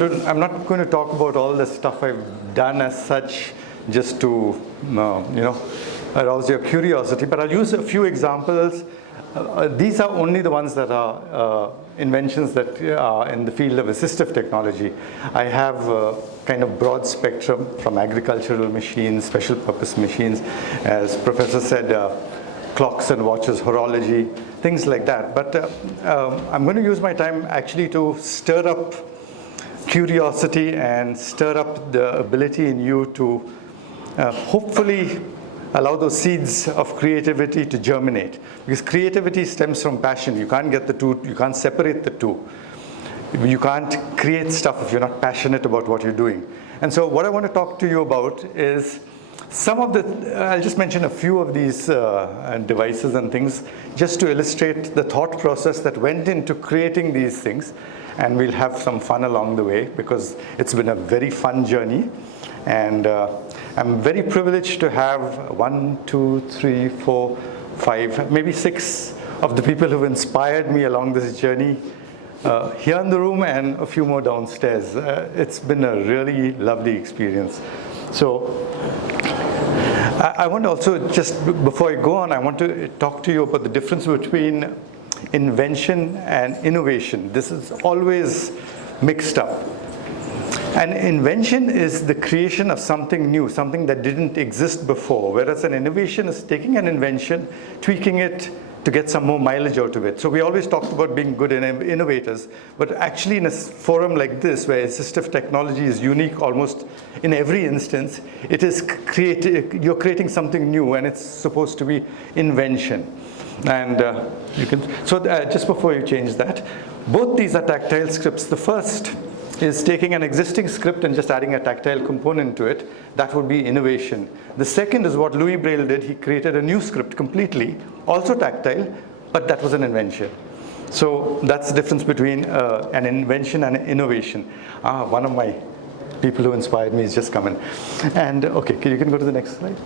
I'm not going to talk about all the stuff I've done as such just to, arouse your curiosity, but I'll use a few examples. These are only the ones that are inventions that are in the field of assistive technology. I have a kind of broad spectrum from agricultural machines, special purpose machines, as Professor said, clocks and watches, horology, things like that. But I'm going to use my time actually to stir up curiosity and stir up the ability in you to hopefully allow those seeds of creativity to germinate. Because creativity stems from passion. You can't get the two, you can't separate the two. You can't create stuff if you're not passionate about what you're doing. And so what I want to talk to you about is some of the, I'll just mention a few of these devices and things just to illustrate the thought process that went into creating these things. And we'll have some fun along the way because it's been a very fun journey. And I'm very privileged to have 1, 2, 3, 4, 5, maybe 6 of the people who've inspired me along this journey here in the room and a few more downstairs. It's been a really lovely experience. So I want to also, just before I go on, I want to talk to you about the difference between invention and innovation. This is always mixed up. An invention is the creation of something new, something that didn't exist before, whereas an innovation is taking an invention, tweaking it to get some more mileage out of it. So we always talked about being good innovators, but actually in a forum like this, where assistive technology is unique almost in every instance, it is you're creating something new, and it's supposed to be invention. And you can, so just before you change that, both these are tactile scripts. The first is taking an existing script and just adding a tactile component to it. That would be innovation. The second is what Louis Braille did. He created a new script completely, also tactile, but that was an invention. So that's the difference between an invention and an innovation. One of my people who inspired me is just coming. And okay, you can go to the next slide.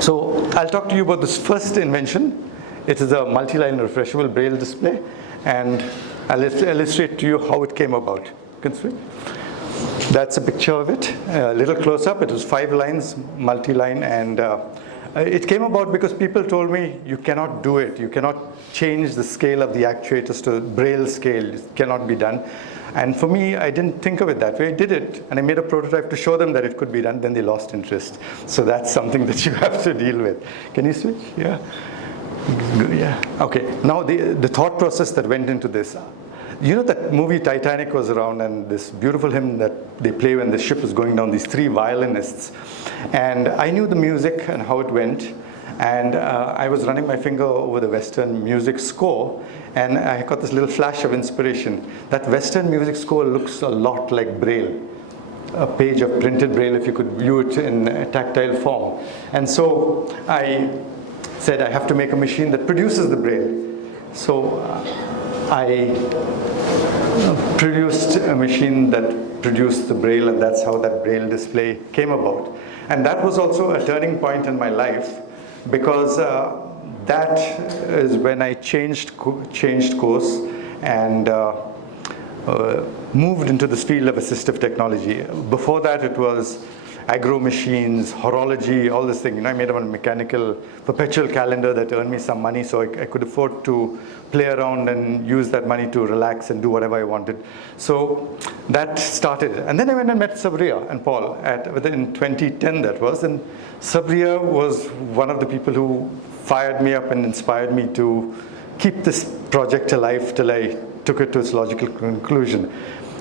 So I'll talk to you about this first invention. It is a multi-line refreshable Braille display, and I'll illustrate to you how it came about. You can see? That's a picture of it, a little close up. It was 5 lines, multi-line, and it came about because people told me, you cannot do it. You cannot change the scale of the actuators to Braille scale. It cannot be done. And for me, I didn't think of it that way. I did it, and I made a prototype to show them that it could be done. Then they lost interest. So that's something that you have to deal with. Can you switch? Yeah. Yeah. Okay. Now the thought process that went into this. You know that movie Titanic was around, and this beautiful hymn that they play when the ship is going down, these 3 violinists. And I knew the music and how it went. And I was running my finger over the Western music score, and I got this little flash of inspiration. That Western music score looks a lot like Braille, a page of printed Braille if you could view it in a tactile form. And so I said I have to make a machine that produces the Braille. So I produced a machine that produced the Braille, and that's how that Braille display came about. And that was also a turning point in my life, because that is when I changed course and moved into this field of assistive technology. Before that, it was agro machines, horology, all this thing. You know, I made a mechanical perpetual calendar that earned me some money, so I could afford to play around and use that money to relax and do whatever I wanted. So that started. And then I went and met Sabria and Paul in 2010 that was. And Sabria was one of the people who fired me up and inspired me to keep this project alive till I took it to its logical conclusion.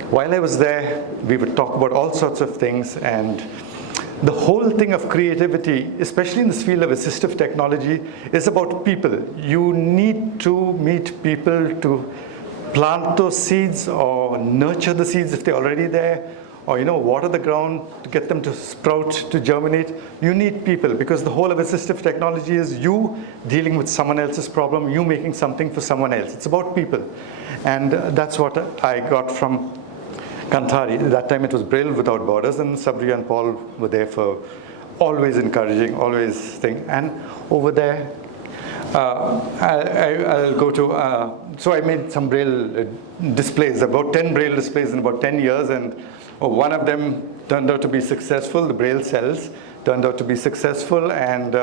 While I was there, we would talk about all sorts of things, and the whole thing of creativity, especially in this field of assistive technology, is about people. You need to meet people to plant those seeds or nurture the seeds if they're already there, or water the ground to get them to sprout, to germinate. You need people, because the whole of assistive technology is you dealing with someone else's problem, you making something for someone else. It's about people. And that's what I got from Kantari. At that time it was Braille Without Borders, and Sabri and Paul were there for always encouraging, always thing. And over there, I'll go to, so I made some Braille displays, about 10 Braille displays in about 10 years, and one of them turned out to be successful. The Braille cells turned out to be successful, and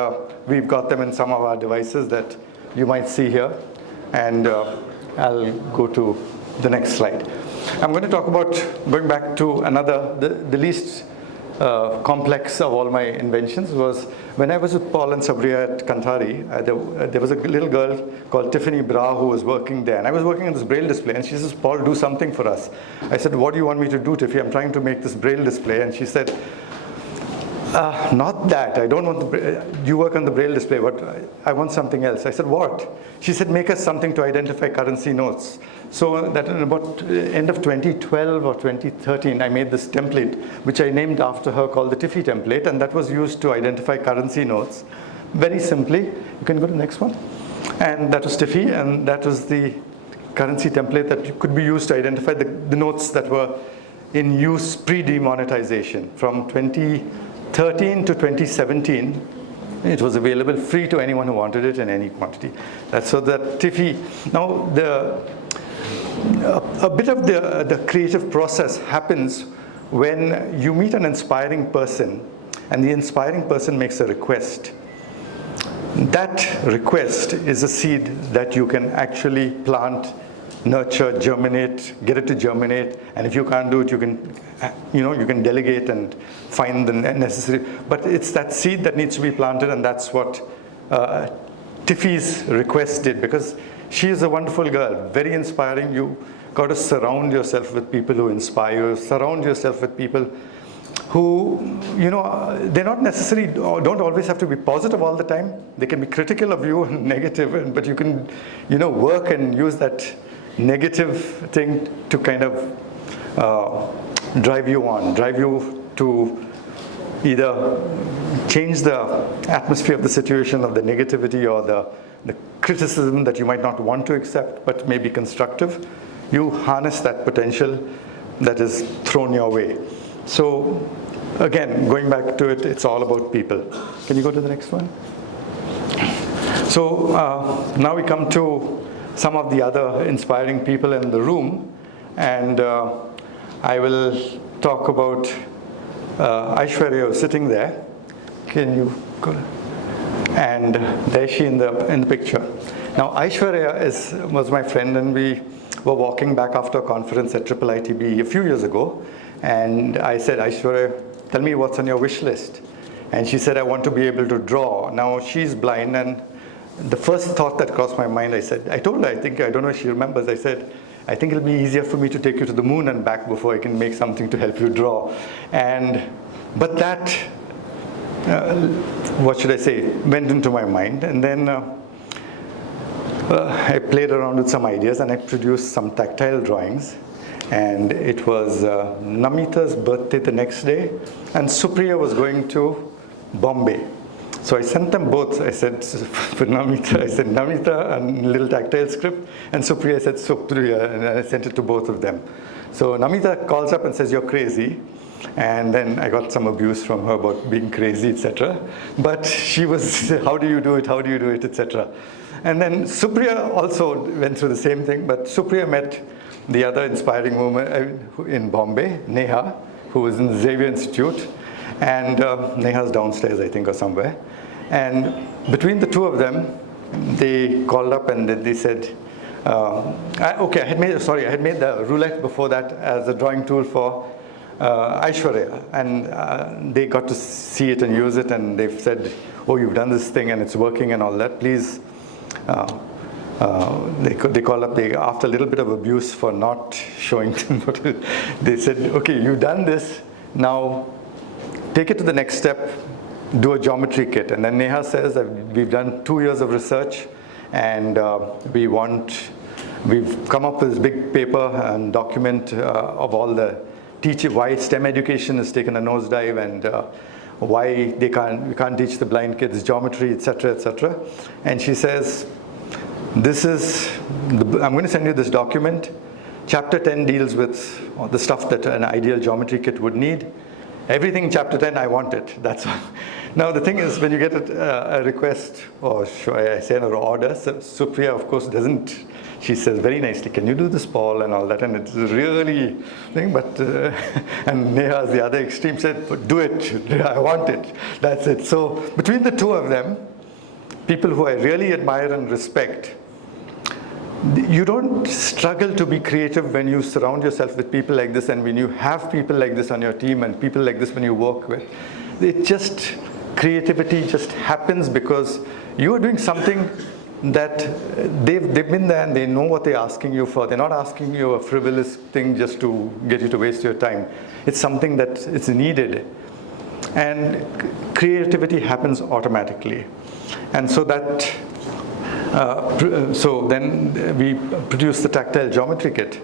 we've got them in some of our devices that you might see here. And I'll go to the next slide. I'm going to talk about going back to another, the least complex of all my inventions was when I was with Paul and Sabriya at Kantari. There was a little girl called Tiffany Bra who was working there, and I was working on this Braille display, and she says, "Paul, do something for us." I said, "What do you want me to do, Tiffy? I'm trying to make this Braille display." And she said, "Not that. I don't want you work on the Braille display, but I want something else." I said, "What?" She said, "Make us something to identify currency notes." So that in about end of 2012 or 2013, I made this template, which I named after her, called the Tiffy template, and that was used to identify currency notes. Very simply, you can go to the next one. And that was Tiffy, and that was the currency template that could be used to identify the notes that were in use pre-demonetization. From 2013 to 2017, it was available free to anyone who wanted it in any quantity. That's so that Tiffy, now a bit of the creative process happens when you meet an inspiring person and the inspiring person makes a request. That request is a seed that you can actually plant, nurture, germinate, get it to germinate, and if you can't do it, you can delegate and find the necessary. But it's that seed that needs to be planted, and that's what Tiffy's request did, because she is a wonderful girl, very inspiring. You got to surround yourself with people who inspire you, surround yourself with people who, they're not necessarily, don't always have to be positive all the time. They can be critical of you and negative, but you can, work and use that negative thing to kind of drive you on, drive you to either change the atmosphere of the situation, of the negativity or the criticism that you might not want to accept, but may be constructive. You harness that potential that is thrown your way. So again, going back to it, it's all about people. Can you go to the next one? So now we come to some of the other inspiring people in the room, and I will talk about Aishwarya sitting there. Can you go? And there she in the picture. Now Aishwarya was my friend, and we were walking back after a conference at IIITB a few years ago, and I said, "Aishwarya, tell me what's on your wish list." And she said, "I want to be able to draw." Now she's blind, and the first thought that crossed my mind, I told her, I don't know if she remembers, I said, "I think it'll be easier for me to take you to the moon and back before I can make something to help you draw." But that, what should I say, went into my mind. And then I played around with some ideas, and I produced some tactile drawings. And it was Namita's birthday the next day, and Supriya was going to Bombay. So I sent them both. I said, for Namita, I said Namita and little tactile script, and Supriya, I said Supriya, and I sent it to both of them. So Namita calls up and says, "You're crazy." And then I got some abuse from her about being crazy, etc. But she was, "How do you do it? How do you do it?" etc. And then Supriya also went through the same thing, but Supriya met the other inspiring woman in Bombay, Neha, who was in the Xavier Institute. And Neha's downstairs, I think, or somewhere. And between the two of them, they called up and they said, I had made the roulette before that as a drawing tool for Aishwarya. And they got to see it and use it, and they've said, "Oh, you've done this thing and it's working and all that. Please," they called up, after a little bit of abuse for not showing them what they said, "Okay, you've done this, now take it to the next step, do a geometry kit." And then Neha says that we've done 2 years of research, and we've come up with this big paper and document of all the why STEM education has taken a nosedive, and why we can't teach the blind kids geometry, etc., etc. And she says, I'm going to send you this document. Chapter 10 deals with the stuff that an ideal geometry kit would need. Everything in chapter 10, I want it. That's all. Now the thing is, when you get a request, or should I say an order, Supriya of course doesn't, she says very nicely, can you do this, Paul, and all that, and it's really thing, but, and Neha, the other extreme, said, do it, I want it, that's it. So between the two of them, people who I really admire and respect, you don't struggle to be creative when you surround yourself with people like this, and when you have people like this on your team and people like this when you work with. It just, creativity just happens because you are doing something that they've been there and they know what they're asking you for. They're not asking you a frivolous thing just to get you to waste your time. It's something that is needed. And creativity happens automatically. And so that, so then we produced the tactile geometry kit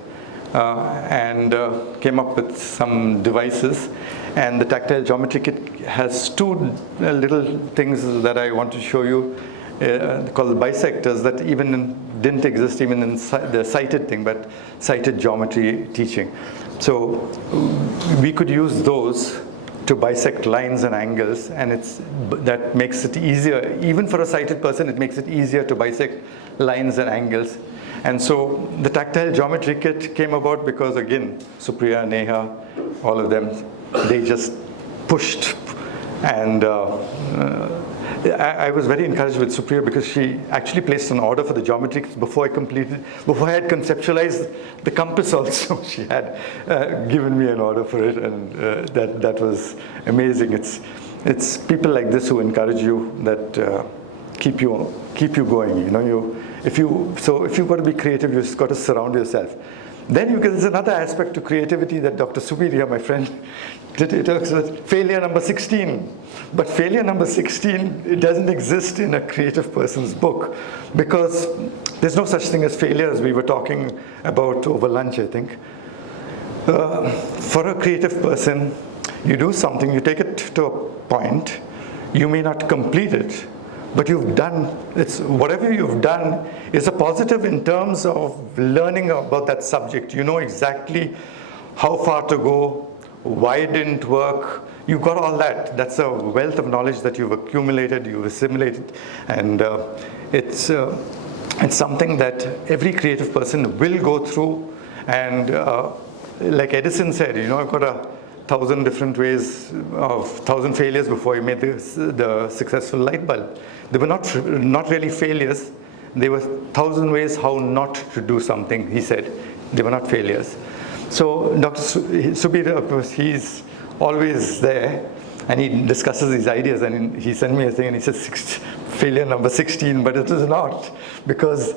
and came up with some devices. And the tactile geometry kit has two little things that I want to show you called bisectors that even didn't exist even in the sighted thing, but sighted geometry teaching. So we could use those to bisect lines and angles, and that makes it easier. Even for a sighted person, it makes it easier to bisect lines and angles. And so the tactile geometry kit came about because, again, Supriya, Neha, all of them, they just pushed. And I was very encouraged with Supriya because she actually placed an order for the geometry before I had conceptualized the compass also. She had given me an order for it, and that was amazing. It's people like this who encourage you, that keep you going. You know, if you've got to be creative, you've got to surround yourself. Then there's another aspect to creativity that Dr. Subir, my friend, talks about failure number 16. But failure number 16, it doesn't exist in a creative person's book, because there's no such thing as failure, as we were talking about over lunch, I think. For a creative person, you do something, you take it to a point, you may not complete it, but you've done, whatever you've done is a positive in terms of learning about that subject. You know exactly how far to go, why it didn't work. You've got all that. That's a wealth of knowledge that you've accumulated, you've assimilated, and it's something that every creative person will go through. And like Edison said, you know, I've got 1,000 different ways of 1,000 failures before he made the successful light bulb. They were not really failures. They were 1,000 ways how not to do something, he said. They were not failures. So Dr. Subir, he's always there, and he discusses these ideas, and he sent me a thing, and he said failure number 16, but it is not, because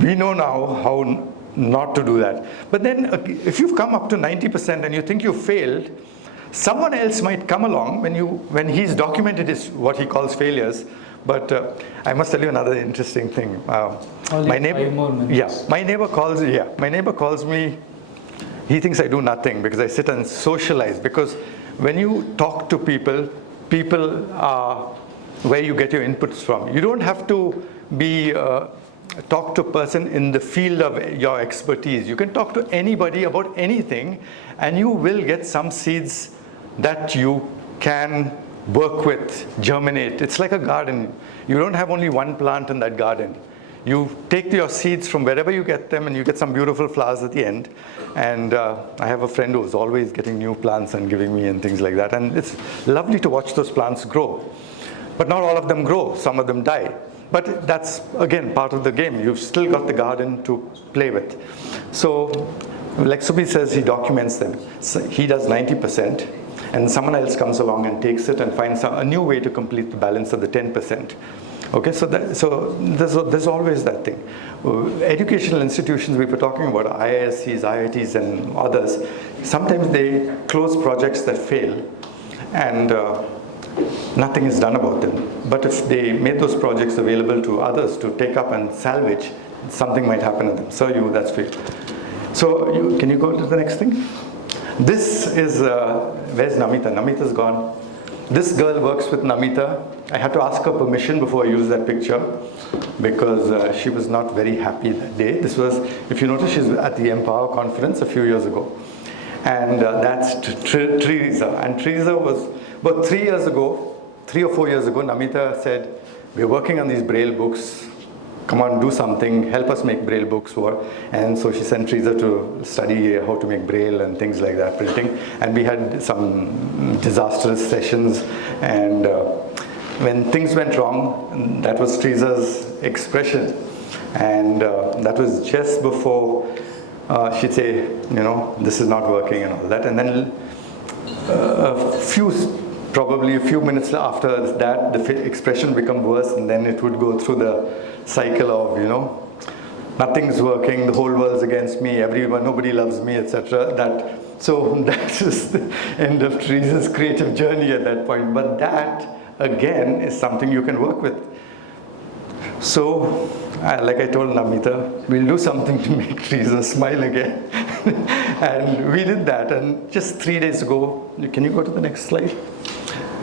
we know now how not to do that. But then if you've come up to 90% and you think you failed, someone else might come along when he's documented what he calls failures. But I must tell you another interesting thing. My neighbor calls me. He thinks I do nothing because I sit and socialize. Because when you talk to people, people are where you get your inputs from. You don't have to be talk to a person in the field of your expertise. You can talk to anybody about anything, and you will get some seeds that you can work with, germinate. It's like a garden. You don't have only one plant in that garden. You take your seeds from wherever you get them, and you get some beautiful flowers at the end. And I have a friend who's always getting new plants and giving me and things like that. And it's lovely to watch those plants grow. But not all of them grow. Some of them die. But that's, again, part of the game. You've still got the garden to play with. So, like Subhi says, he documents them. So he does 90%, and someone else comes along and takes it and finds a new way to complete the balance of the 10%. Okay, so there's always that thing. Educational institutions, we were talking about IISCs, IITs, and others. Sometimes they close projects that fail, and nothing is done about them. But if they made those projects available to others to take up and salvage, something might happen to them. So that's fair. So can you go to the next thing? This is, where's Namita? Namita's gone. This girl works with Namita. I had to ask her permission before I used that picture, because she was not very happy that day. This was, if you notice, she's at the Empower conference a few years ago. And that's Teresa. And Teresa was about 3 or 4 years ago, Namita said, we're working on these Braille books. Come on, do something, help us make Braille books. And so she sent Teresa to study how to make Braille and things like that, printing. And we had some disastrous sessions. And when things went wrong, that was Teresa's expression. And that was just before she'd say, you know, this is not working and all that. And then probably a few minutes after that, the expression become worse, and then it would go through the cycle of, you know, nothing's working, the whole world's against me, nobody loves me, etc. So that is the end of Teresa's creative journey at that point. But that, again, is something you can work with. So, like I told Namita, we'll do something to make Teresa smile again. And we did that, and just 3 days ago, can you go to the next slide?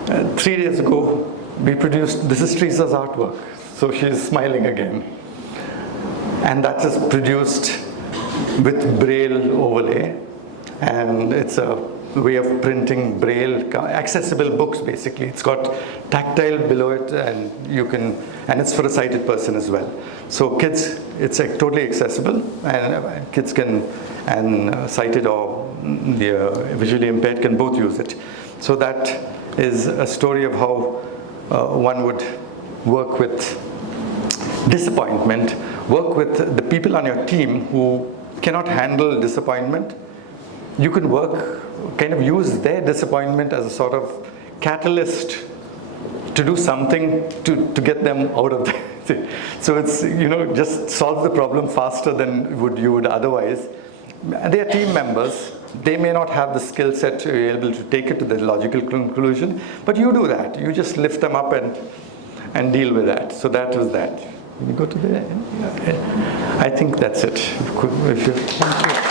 3 days ago, we produced, this is Teresa's artwork. So she's smiling again. And that is produced with Braille overlay. And it's a way of printing Braille, accessible books basically. It's got tactile below it, and and it's for a sighted person as well. So kids, it's totally accessible, and kids can, and sighted or the visually impaired can both use it. So that is a story of how one would work with disappointment, work with the people on your team who cannot handle disappointment. You can kind of use their disappointment as a sort of catalyst to do something to get them out of there. So it's, you know, just solve the problem faster than you would otherwise. They are team members. They may not have the skill set to be able to take it to the logical conclusion, but you do that. You just lift them up and deal with that. So that was that. Can you go to the end? I think that's it. Thank you.